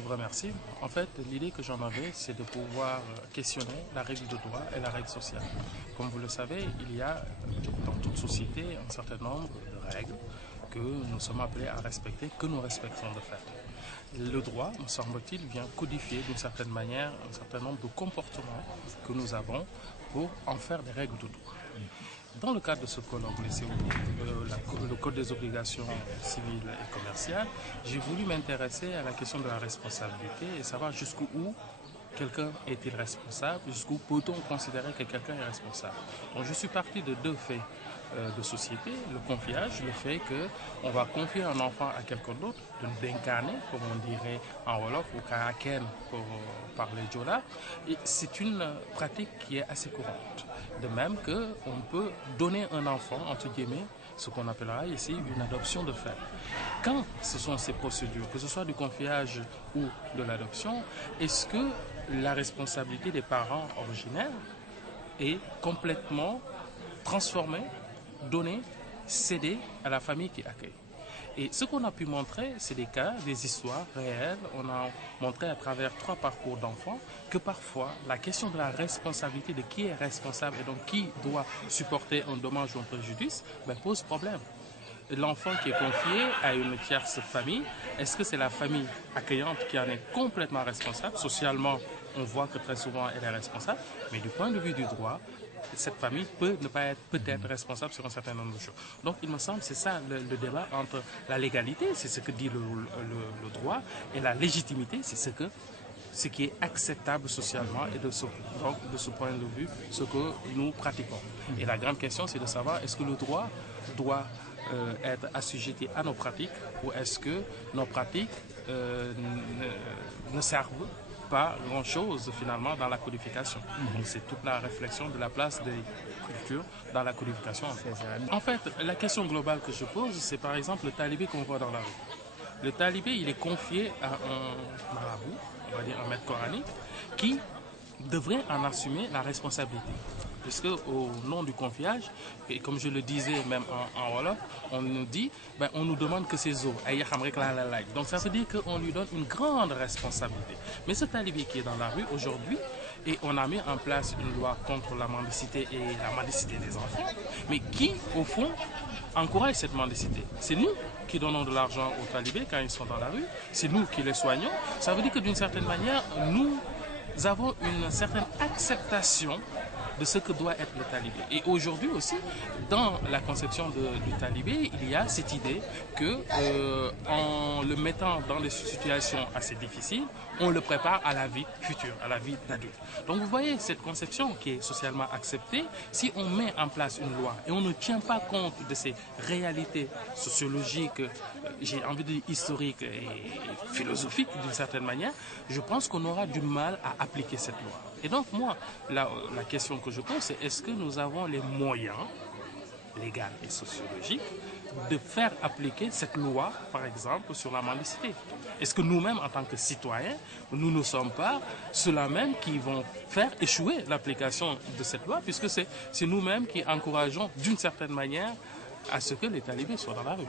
Je vous remercie. En fait, l'idée que j'en avais, c'est de pouvoir questionner la règle de droit et la règle sociale. Comme vous le savez, il y a dans toute société un certain nombre de règles que nous sommes appelés à respecter, que nous respectons de fait. Le droit, me semble-t-il, vient codifier d'une certaine manière un certain nombre de comportements que nous avons pour en faire des règles de droit. Dans le cadre de ce colloque, le Code des obligations civiles et commerciales, j'ai voulu m'intéresser à la question de la responsabilité et savoir jusqu'où quelqu'un est-il responsable, jusqu'où peut-on considérer que quelqu'un est responsable. Donc je suis parti de deux faits de société, le confiage, le fait qu'on va confier un enfant à quelqu'un d'autre, d'incarner, comme on dirait en Wolof, ou Karaken pour parler Djola, et c'est une pratique qui est assez courante. De même qu'on peut donner un enfant, entre guillemets, ce qu'on appellera ici une adoption de fait. Quand ce sont ces procédures, que ce soit du confiage ou de l'adoption, est-ce que la responsabilité des parents originaires est complètement transformée, donnée, cédée à la famille qui accueille? Et ce qu'on a pu montrer, c'est des cas, des histoires réelles. On a montré à travers 3 parcours d'enfants que parfois la question de la responsabilité, de qui est responsable et donc qui doit supporter un dommage ou un préjudice, pose problème. L'enfant qui est confié à une tierce famille, est-ce que c'est la famille accueillante qui en est complètement responsable? Socialement, on voit que très souvent elle est responsable, mais du point de vue du droit, cette famille peut ne pas être peut-être responsable sur un certain nombre de choses. Donc il me semble que c'est ça le débat entre la légalité, c'est ce que dit le droit, et la légitimité, c'est ce qui est acceptable socialement et de ce point de vue, ce que nous pratiquons. Et la grande question, c'est de savoir est-ce que le droit doit être assujetti à nos pratiques ou est-ce que nos pratiques ne servent pas grand-chose finalement dans la codification. Donc c'est toute la réflexion de la place des cultures dans la codification. En fait, la question globale que je pose, c'est par exemple le talibé qu'on voit dans la rue. Le talibé, il est confié à un marabout, on va dire un maître coranique, qui devrait en assumer la responsabilité. Puisque au nom du confiage, et comme je le disais même en Wolof, on nous dit, on nous demande que ses os. Donc ça veut dire qu'on lui donne une grande responsabilité. Mais ce talibé qui est dans la rue aujourd'hui, et on a mis en place une loi contre la mendicité et la mendicité des enfants, mais qui, au fond, encourage cette mendicité. C'est nous qui donnons de l'argent aux talibés quand ils sont dans la rue, c'est nous qui les soignons. Ça veut dire que d'une certaine manière, nous avons une certaine acceptation de ce que doit être le talibé. Et aujourd'hui aussi, dans la conception du talibé, il y a cette idée que en le mettant dans des situations assez difficiles, on le prépare à la vie future, à la vie d'adulte. Donc vous voyez cette conception qui est socialement acceptée, si on met en place une loi et on ne tient pas compte de ces réalités sociologiques, j'ai envie de dire historiques et philosophiques d'une certaine manière, je pense qu'on aura du mal à appliquer cette loi. Et donc moi, la question que je pose, c'est est-ce que nous avons les moyens légaux et sociologiques de faire appliquer cette loi, par exemple, sur la mendicité? Est-ce que nous-mêmes, en tant que citoyens, nous ne sommes pas ceux-là même qui vont faire échouer l'application de cette loi, puisque c'est nous-mêmes qui encourageons d'une certaine manière à ce que les talibés soient dans la rue?